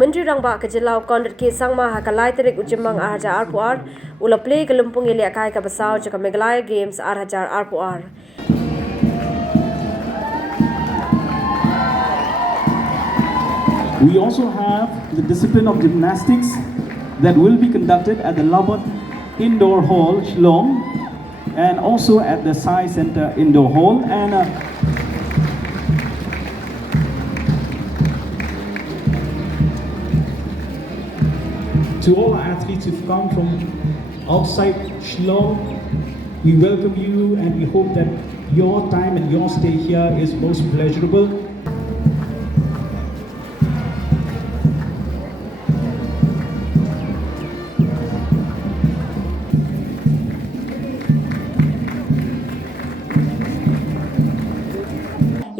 Myntri Rangbah kejelau kondet ki sangma hakalai terik ujimang arhajar arpuar ula Plie gelumpung ili akai ka besau jaka Meghalaya Games arhajar arpuar. We also have the discipline of gymnastics that will be conducted at the Labat Indoor Hall, Shillong, and also at the Sai Center Indoor Hall. And to all our athletes who've come from outside Shillong, we welcome you and we hope that your time and your stay here is most pleasurable.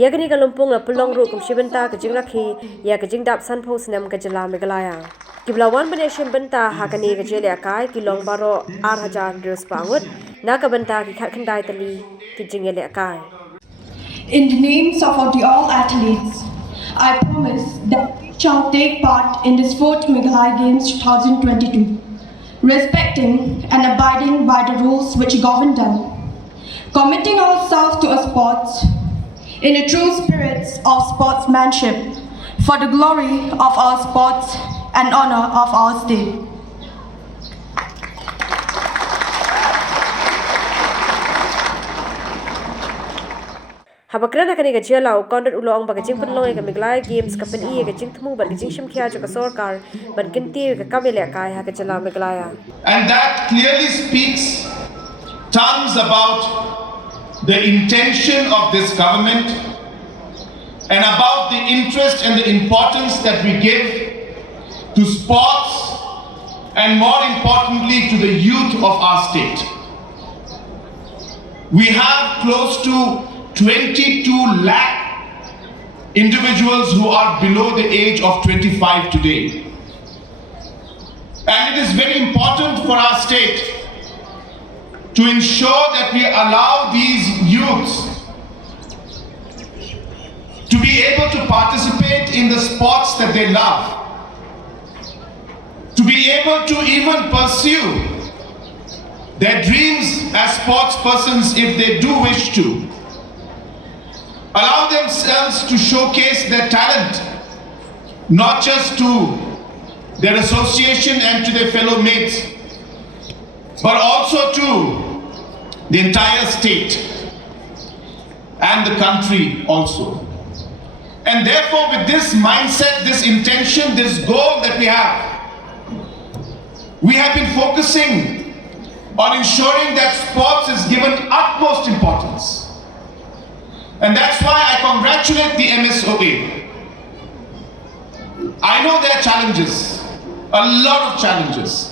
Yagani gelumpung la pelong ru kum shibenta kejing rakhi ya kejing dap san pho sinam kejela Meghalaya. Kiblawan beneshim benta hakani kejele akai kilong baro arhajar dres pangut na ka benta ki khat khandai tali kejing ele akai. In the names of all athletes, I promise that we shall take part in this 4th Meghalaya Games 2022, respecting and abiding by the rules which govern them, committing ourselves to a sport in a true spirit of sportsmanship for the glory of our sports and honor of our state. Habakran kani ka jelau kondet ulong ba kejing penlong ka Meghalaya Games ka pen i ka jing thmu ba kejing shimkhia jaka sarkar ban kinti ka kamele akai ha ka jela Meghalaya. And that clearly speaks tons about the intention of this government and about the interest and the importance that we give to sports and more importantly to the youth of our state. We have close to 22 lakh individuals who are below the age of 25 today. And it is very important for our state to ensure that we allow these youths to be able to participate in the sports that they love, to be able to even pursue their dreams as sports persons if they do wish to, allow themselves to showcase their talent, not just to their association and to their fellow mates, but also to the entire state and the country also. And therefore, with this mindset, this intention, this goal that we have been focusing on ensuring that sports is given utmost importance. And that's why I congratulate the MSOA. I know there are challenges, a lot of challenges.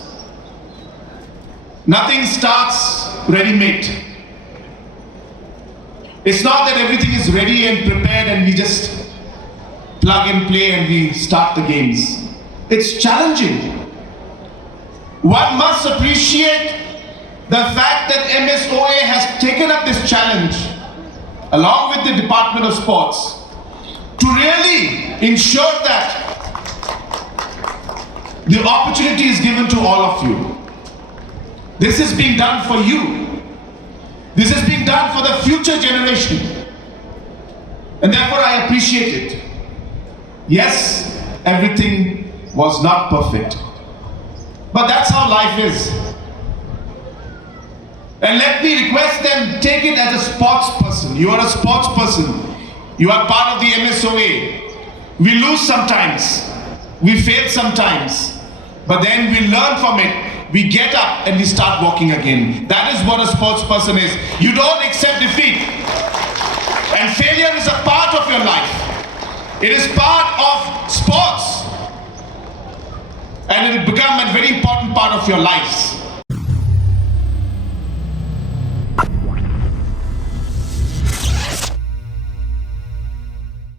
Nothing starts ready-made. It's not that everything is ready and prepared and we just plug and play and we start the games. It's challenging. One must appreciate the fact that MSOA has taken up this challenge along with the Department of Sports to really ensure that the opportunity is given to all of you. This is being done for you. This is being done for the future generation. And therefore I appreciate it. Yes, everything was not perfect. But that's how life is. And let me request them, take it as a sports person. You are a sports person. You are part of the MSOA. We lose sometimes. We fail sometimes. But then we learn from it. We get up and we start walking again. That is what a sports person is. You don't accept defeat. And failure is a part of your life. It is part of sports. And it will become a very important part of your lives.